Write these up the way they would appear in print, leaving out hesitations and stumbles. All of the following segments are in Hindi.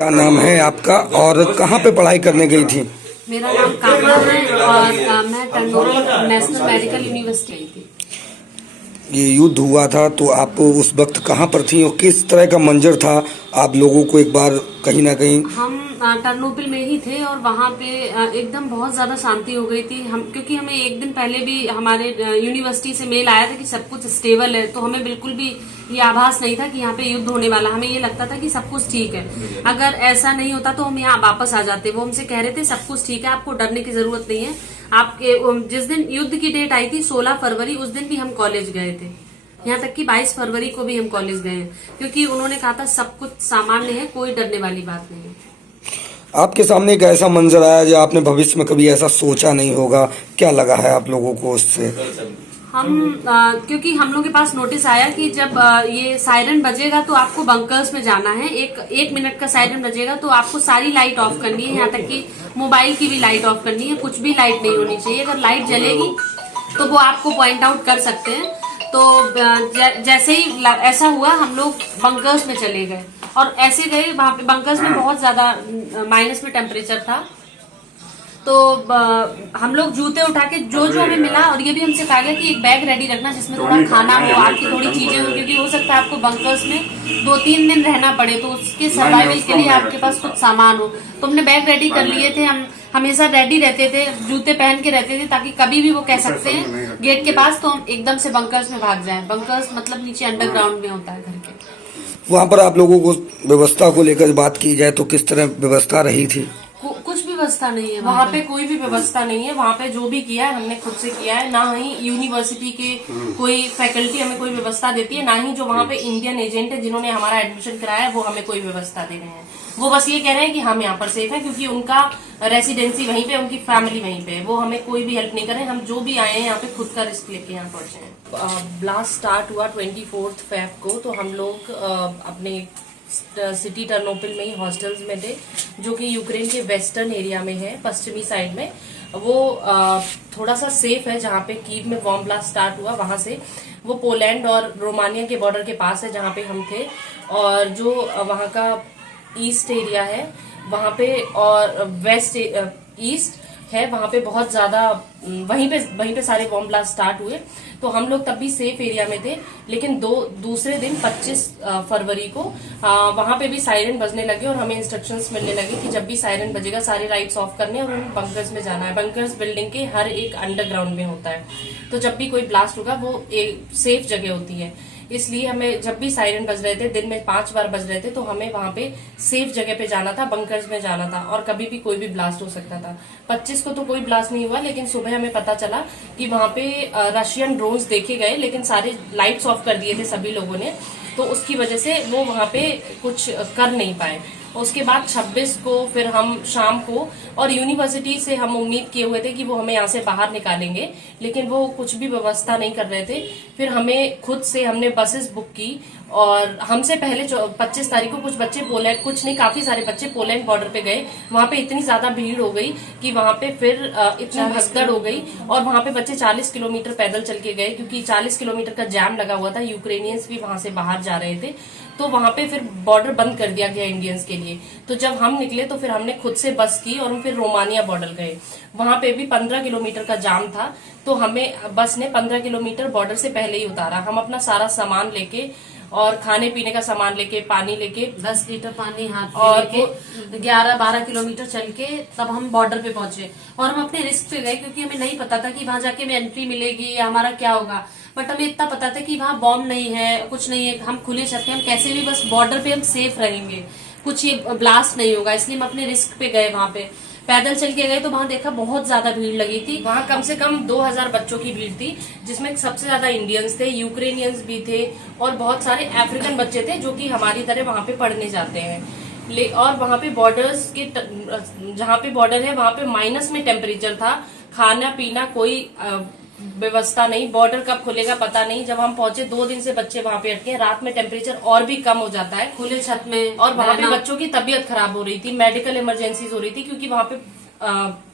क्या नाम है आपका और कहाँ पे पढ़ाई करने गई थी? मेरा नाम कामना है और मैं टंडोरा नेशनल मेडिकल यूनिवर्सिटी आई थी। ये युद्ध हुआ था तो आप उस वक्त कहाँ पर थी और किस तरह का मंजर था? आप लोगों को एक बार कहीं ना कहीं हम टर्नोपिल में ही थे और वहाँ पे एकदम बहुत ज्यादा शांति हो गई थी। हम क्योंकि हमें एक दिन पहले भी हमारे यूनिवर्सिटी से मेल आया था कि सब कुछ स्टेबल है, तो हमें बिल्कुल भी ये आभास नहीं था कि यहाँ पे युद्ध होने वाला। हमें ये लगता था कि सब कुछ ठीक है। अगर ऐसा नहीं होता तो हम यहाँ वापस आ जाते। वो हमसे कह रहे थे सब कुछ ठीक है, आपको डरने की जरूरत नहीं है। आपके जिस दिन युद्ध की डेट आई थी 16 फरवरी, उस दिन भी हम कॉलेज गए थे। यहाँ तक कि 22 फरवरी को भी हम कॉलेज गए हैं, क्योंकि उन्होंने कहा था सब कुछ सामान्य है, कोई डरने वाली बात नहीं है। आपके सामने एक ऐसा मंजर आया जो आपने भविष्य में कभी ऐसा सोचा नहीं होगा। क्या लगा है आप लोगों को उससे? क्योंकि हम लोग के पास नोटिस आया कि जब ये सायरन बजेगा तो आपको बंकर्स में जाना है। एक मिनट का सायरन बजेगा तो आपको सारी लाइट ऑफ करनी है, यहाँ तक कि मोबाइल की भी लाइट ऑफ करनी है। कुछ भी लाइट नहीं होनी चाहिए। अगर लाइट जलेगी तो वो आपको पॉइंट आउट कर सकते हैं। तो जैसे ही ऐसा हुआ हम लोग बंकर्स में चले गए और ऐसे गए। वहां पे बंकर्स में बहुत ज्यादा माइनस में टेम्परेचर था। तो हम लोग जूते उठा के जो हमें मिला, और ये भी हमसे कहा गया कि एक बैग रेडी रखना जिसमें थोड़ा खाना हो, आपकी थोड़ी चीजें हो, क्योंकि हो सकता है आपको बंकर्स में 2-3 दिन रहना पड़े, तो उसके सर्वाइवल के लिए आपके पास कुछ सामान हो। तो हमने बैग रेडी कर लिए थे। हम हमेशा रेडी रहते थे, जूते पहन के रहते थे, ताकि कभी भी वो कह सकते हैं गेट के पास तो हम एकदम से बंकर्स में भाग जाएं। बंकर्स मतलब नीचे अंडरग्राउंड में होता है घर के। वहाँ पर आप लोगों को व्यवस्था को लेकर बात की जाए तो किस तरह व्यवस्था रही थी? कुछ भी व्यवस्था नहीं है वहाँ पे, कोई भी व्यवस्था नहीं है। वहाँ पे जो भी किया है हमने खुद से किया है। ना ही यूनिवर्सिटी के कोई फैकल्टी हमें कोई व्यवस्था देती है, ना ही जो वहाँ पे इंडियन एजेंट है जिन्होंने हमारा एडमिशन कराया है वो हमें कोई व्यवस्था दे रहे हैं। वो बस ये कह रहे हैं कि हम यहाँ पर सेफ हैं, क्योंकि उनका रेसिडेंसी वहीं पे, उनकी फैमिली वहीं पे है। वो हमें कोई भी हेल्प नहीं कर रहे। हम जो भी आए हैं यहाँ पे खुद का रिस्क लेके यहाँ पहुंचे हैं। ब्लास्ट स्टार्ट हुआ 24 फेब को, तो हम लोग अपने सिटी टर्नोपिल में ही हॉस्टल्स में थे, जो कि यूक्रेन के वेस्टर्न एरिया में है, पश्चिमी साइड में। वो थोड़ा सा सेफ है। जहाँ पे कीव में बॉम्ब ब्लास्ट स्टार्ट हुआ वहां से वो पोलैंड और रोमानिया के बॉर्डर के पास है, जहाँ पे हम थे। और जो वहाँ का ईस्ट एरिया है वहाँ पे, और वेस्ट ईस्ट है वहाँ पे बहुत ज्यादा, वहीं पे सारे बॉम्ब ब्लास्ट स्टार्ट हुए। तो हम लोग तब भी सेफ एरिया में थे। लेकिन दूसरे दिन 25 फरवरी को वहां पे भी सायरन बजने लगे और हमें इंस्ट्रक्शंस मिलने लगे कि जब भी सायरन बजेगा सारे लाइट्स ऑफ करने और हमें बंकर्स में जाना है। बंकर्स बिल्डिंग के हर एक अंडरग्राउंड में होता है, तो जब भी कोई ब्लास्ट होगा वो एक सेफ जगह होती है। इसलिए हमें जब भी सायरन बज रहे थे, दिन में 5 बार बज रहे थे, तो हमें वहां पे सेफ जगह पे जाना था, बंकर्स में जाना था, और कभी भी कोई भी ब्लास्ट हो सकता था। 25 को तो कोई ब्लास्ट नहीं हुआ, लेकिन सुबह हमें पता चला कि वहां पे रशियन ड्रोन्स देखे गए, लेकिन सारे लाइट्स ऑफ कर दिए थे सभी लोगों ने, तो उसकी वजह से वो वहां पे कुछ कर नहीं पाए। उसके बाद 26 को फिर हम शाम को, और यूनिवर्सिटी से हम उम्मीद किए हुए थे कि वो हमें यहाँ से बाहर निकालेंगे, लेकिन वो कुछ भी व्यवस्था नहीं कर रहे थे। फिर हमें खुद से हमने बसेस बुक की, और हमसे पहले 25 तारीख को कुछ बच्चे पोलैंड, कुछ नहीं काफी सारे बच्चे पोलैंड बॉर्डर पे गए। वहां पे इतनी ज्यादा भीड़ हो गई कि वहां पे फिर इतनी भगदड़ हो गई, और वहां पे बच्चे 40 किलोमीटर पैदल चल के गए, क्योंकि 40 किलोमीटर का जाम लगा हुआ था। यूक्रेनियंस भी वहां से बाहर जा रहे थे, तो वहां पे फिर बॉर्डर बंद कर दिया गया इंडियंस के लिए। तो जब हम निकले तो फिर हमने खुद से बस की और हम फिर रोमानिया बॉर्डर गए। वहां पे भी 15 किलोमीटर का जाम था, तो हमें बस ने 15 किलोमीटर बॉर्डर से पहले ही उतारा। हम अपना सारा सामान लेके और खाने पीने का सामान लेके, पानी लेके, 10 लीटर पानी हाथ में और लेके 11-12 किलोमीटर चल के तब हम बॉर्डर पे पहुंचे। और हम अपने रिस्क पे गए, क्योंकि हमें नहीं पता था कि वहां जाके हमें एंट्री मिलेगी या हमारा क्या होगा। बट हमें इतना पता था कि वहां बॉम्ब नहीं है, कुछ नहीं है, हम खुले छत पे, हम कैसे भी बस बॉर्डर पे हम सेफ रहेंगे, कुछ ये ब्लास्ट नहीं होगा। इसलिए हम अपने रिस्क पे गए। वहां पे पैदल चल के गए तो वहां देखा बहुत ज्यादा भीड़ लगी थी। वहां कम से कम 2000 बच्चों की भीड़ थी, जिसमें सबसे ज्यादा इंडियंस थे, यूक्रेनियंस भी थे, और बहुत सारे अफ्रीकन बच्चे थे जो कि हमारी तरह वहां पे पढ़ने जाते हैं। और वहां पे बॉर्डर्स के, जहाँ पे बॉर्डर है वहां पे माइनस में टेम्परेचर था। खाना पीना कोई व्यवस्था नहीं, बॉर्डर कब खुलेगा पता नहीं। जब हम पहुंचे 2 दिन से बच्चे वहां पे अटके। रात में टेम्परेचर और भी कम हो जाता है खुले छत में, और वहां पे बच्चों की तबीयत खराब हो रही थी, मेडिकल इमरजेंसीज हो रही थी, क्योंकि वहां पे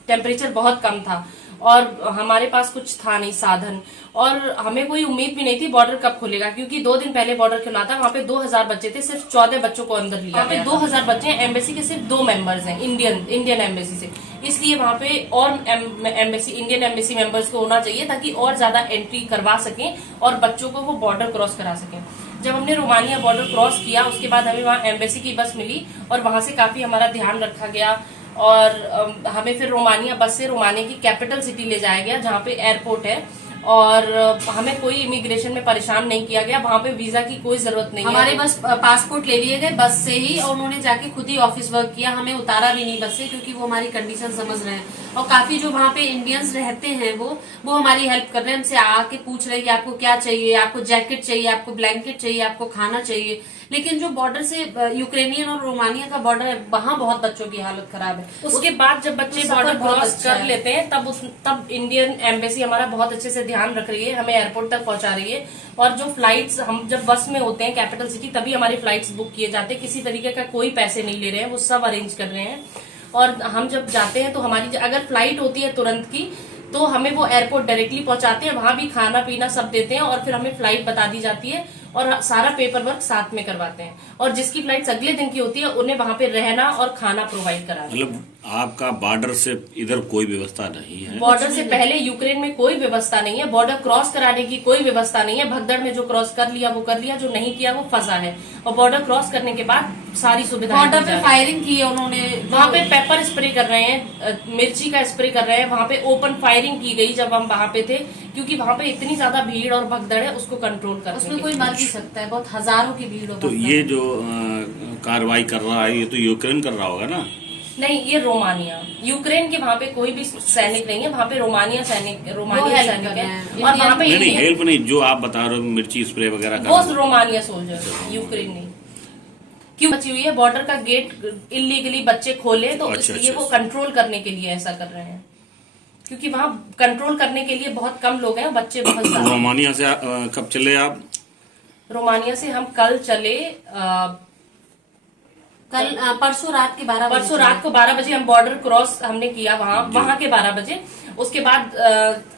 टेम्परेचर बहुत कम था। और हमारे पास कुछ था नहीं साधन, और हमें कोई उम्मीद भी नहीं थी बॉर्डर कब खुलेगा, क्योंकि 2 दिन पहले बॉर्डर खुला था। वहाँ पे 2000 बच्चे थे, सिर्फ 14 बच्चों को अंदर लिया। वहाँ पे 2000 बच्चे हैं, एम्बेसी के सिर्फ 2 मेंबर्स हैं इंडियन एम्बेसी से, इसलिए वहाँ पे और इंडियन एम्बेसी मेंबर्स को होना चाहिए ताकि और ज्यादा एंट्री करवा सकें और बच्चों को वो बॉर्डर क्रॉस करा सकें। जब हमने रोमानिया बॉर्डर क्रॉस किया उसके बाद हमें वहाँ एम्बेसी की बस मिली और वहां से काफी हमारा ध्यान रखा गया, और हमें फिर रोमानिया बस से रोमानिया की कैपिटल सिटी ले जाया गया जहाँ पे एयरपोर्ट है, और हमें कोई इमिग्रेशन में परेशान नहीं किया गया। वहाँ पे वीजा की कोई जरूरत नहीं हमारे है। बस पासपोर्ट ले लिए गए बस से ही, और उन्होंने जाके खुद ही ऑफिस वर्क किया, हमें उतारा भी नहीं बस से, क्योंकि वो हमारी कंडीशन समझ रहे हैं। और काफी जो वहाँ पे इंडियंस रहते हैं वो हमारी हेल्प कर रहे हैं, हमसे आके पूछ रहे हैं कि आपको क्या चाहिए, आपको जैकेट चाहिए, आपको ब्लैंकेट चाहिए, आपको खाना चाहिए। लेकिन जो बॉर्डर से यूक्रेनियन और रोमानिया का बॉर्डर है वहाँ बहुत बच्चों की हालत खराब है। उसके बाद जब बच्चे बॉर्डर क्रॉस कर लेते हैं तब इंडियन एम्बेसी हमारा बहुत अच्छे से ध्यान रख रही है, हमें एयरपोर्ट तक पहुंचा रही है। और जो फ्लाइट्स हम जब बस में होते हैं कैपिटल सिटी तभी हमारी फ्लाइट्स बुक किए जाते हैं, किसी तरीके का कोई पैसे नहीं ले रहे हैं, वो सब अरेंज कर रहे हैं। और हम जब जाते हैं तो हमारी अगर फ्लाइट होती है तुरंत की तो हमें वो एयरपोर्ट डायरेक्टली पहुंचाते हैं, वहां भी खाना पीना सब देते हैं, और फिर हमें फ्लाइट बता दी जाती है और सारा पेपर वर्क साथ में करवाते हैं। और जिसकी फ्लाइट अगले दिन की होती है उन्हें वहां पे रहना और खाना प्रोवाइड कराना। मतलब आपका बॉर्डर से इधर कोई व्यवस्था नहीं है? बॉर्डर से पहले यूक्रेन में कोई व्यवस्था नहीं है, बॉर्डर क्रॉस कराने की कोई व्यवस्था नहीं है। भगदड़ में जो क्रॉस कर लिया वो कर लिया, जो नहीं किया वो फंसा है। और बॉर्डर क्रॉस करने के बाद सारी सुविधाएं बॉर्डर पे फायरिंग की है उन्होंने, वहाँ पे पेपर स्प्रे कर रहे हैं, मिर्ची का स्प्रे कर रहे हैं, वहाँ पे ओपन फायरिंग की गई जब हम वहाँ पे थे, क्योंकि वहाँ पे इतनी ज्यादा भीड़ और भगदड़ है, उसको कंट्रोल करने उसमें के कोई लिए। मर भी सकता है, बहुत हजारों की भीड़ तो होती है। ये जो कार्रवाई कर रहा है ये तो यूक्रेन कर रहा होगा ना? नहीं, ये रोमानिया, यूक्रेन के वहाँ पे कोई भी सैनिक नहीं है, वहाँ पे रोमानिया वो सैनिक help सैनिक कर है। रहे हैं। और वहाँ पे नहीं नहीं, इंडियन- हेल्प नहीं, जो आप बता रहे हो मिर्ची स्प्रे वगैरह कर वो रहे हो। रोमानिया सोल्जर, यूक्रेन नहीं। क्यों बची हुई है बॉर्डर का गेट इलीगली बच्चे खोले, तो अच्छा, इसलिए अच्छा, वो कंट्रोल करने के लिए ऐसा कर रहे हैं, क्योंकि वहाँ कंट्रोल करने के लिए बहुत कम लोग हैं, बच्चे बहुत ज्यादा। रोमानिया से कब चले आप? रोमानिया से हम कल चले, कल परसों रात के 12 बजे परसों रात को 12 बजे हम बॉर्डर क्रॉस हमने किया वहाँ के 12 बजे। उसके बाद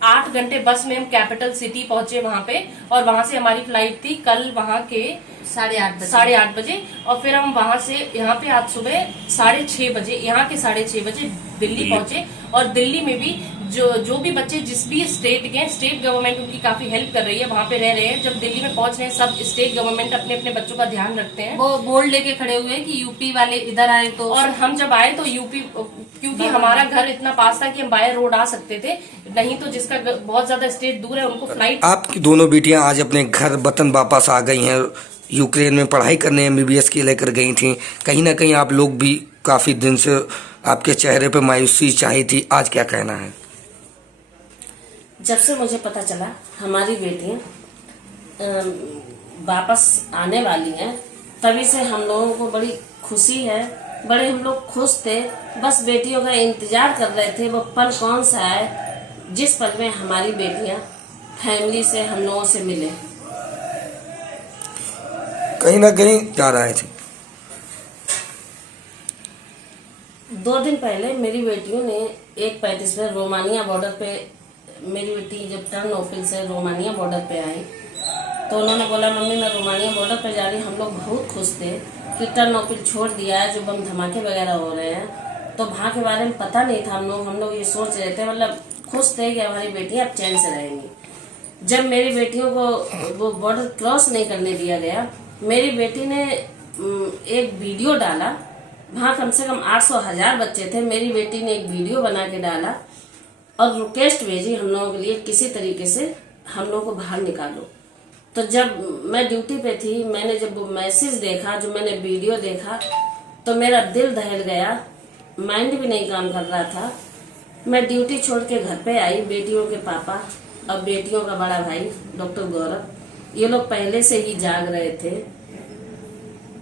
8 घंटे बस में हम कैपिटल सिटी पहुंचे वहाँ पे, और वहाँ से हमारी फ्लाइट थी कल वहाँ के 8:30 बजे। और फिर हम वहाँ से यहाँ पे आज सुबह 6:30 बजे, यहाँ के 6:30 बजे दिल्ली पहुंचे। और दिल्ली में भी जो भी बच्चे जिस भी स्टेट के, स्टेट गवर्नमेंट उनकी काफी हेल्प कर रही है, वहाँ पे रह रहे हैं। जब दिल्ली में पहुंच रहे हैं सब स्टेट गवर्नमेंट अपने अपने बच्चों का ध्यान रखते हैं। वो बोर्ड लेके खड़े हुए हैं कि यूपी वाले इधर आए तो, और हम जब आए तो यूपी, क्योंकि हमारा घर इतना पास था कि हम बाय रोड आ सकते थे, नहीं तो जिसका बहुत ज्यादा स्टेट दूर है उनको फ्लाइट। आपकी दोनों बेटियां आज अपने घर वतन वापस आ गई हैं, यूक्रेन में पढ़ाई करने एमबीबीएस की लेकर गई थी। कहीं ना कहीं आप लोग भी काफ़ी दिन से आपके चेहरे पे मायूसी चाहिए थी, आज क्या कहना है? जब से मुझे पता चला हमारी बेटियां वापस आने वाली हैं, तभी से हम लोगों को बड़ी खुशी है, बड़े हम लोग खुश थे। बस बेटियों का इंतजार कर रहे थे, वो पल कौन सा है जिस पल में हमारी बेटियां फैमिली से, हम लोगों से मिले। कहीं ना कहीं क्या राय थी? 2 दिन पहले मेरी बेटियों ने 1:35 में रोमानिया बॉर्डर पे, मेरी बेटी जब टर्न ओपिल से रोमानिया बॉर्डर पे आई तो उन्होंने बोला मम्मी मैं रोमानिया बॉर्डर पे जा रही। हम लोग बहुत खुश थे कि टर्न ओपिल छोड़ दिया है, जो बम धमाके वगैरह हो रहे हैं, तो वहाँ के बारे में पता नहीं था। हम लोग ये सोच रहे थे, मतलब खुश थे कि हमारी बेटियां अब चैन से रहेंगी। जब मेरी बेटियों को वो बॉर्डर क्रॉस नहीं करने दिया गया, मेरी बेटी ने एक वीडियो डाला, वहाँ कम से कम 800,000 बच्चे थे, मेरी बेटी ने एक वीडियो बना के डाला और रिक्वेस्ट भेजी हम लोगों के लिए किसी तरीके से हम लोगों को बाहर निकालो। तो जब मैं ड्यूटी पे थी, मैंने जब वो मैसेज देखा, जो मैंने वीडियो देखा, तो मेरा दिल दहल गया, माइंड भी नहीं काम कर रहा था। मैं ड्यूटी छोड़ के घर पे आई, बेटियों के पापा और बेटियों का बड़ा भाई डॉक्टर गौरव, ये लोग पहले से ही जाग रहे थे।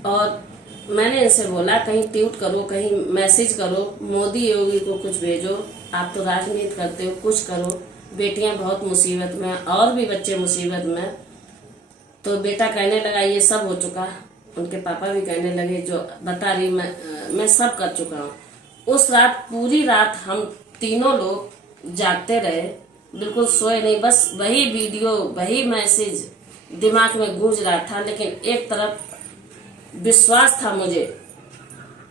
और मैंने इनसे बोला कहीं ट्वीट करो, कहीं मैसेज करो, मोदी योगी को कुछ भेजो, आप तो राजनीति करते हो, कुछ करो, बेटियां बहुत मुसीबत में, और भी बच्चे मुसीबत में। तो बेटा कहने लगा ये सब हो चुका, उनके पापा भी कहने लगे जो बता रही मैं सब कर चुका हूँ। उस रात पूरी रात हम तीनों लोग जागते रहे, बिल्कुल सोए नहीं, बस वही वीडियो वही मैसेज दिमाग में गूंज रहा था। लेकिन एक तरफ विश्वास था मुझे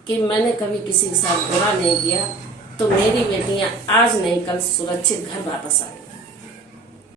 कि मैंने कभी किसी के साथ बुरा नहीं किया, तो मेरी बेटियां आज नहीं कल सुरक्षित घर वापस आ गई।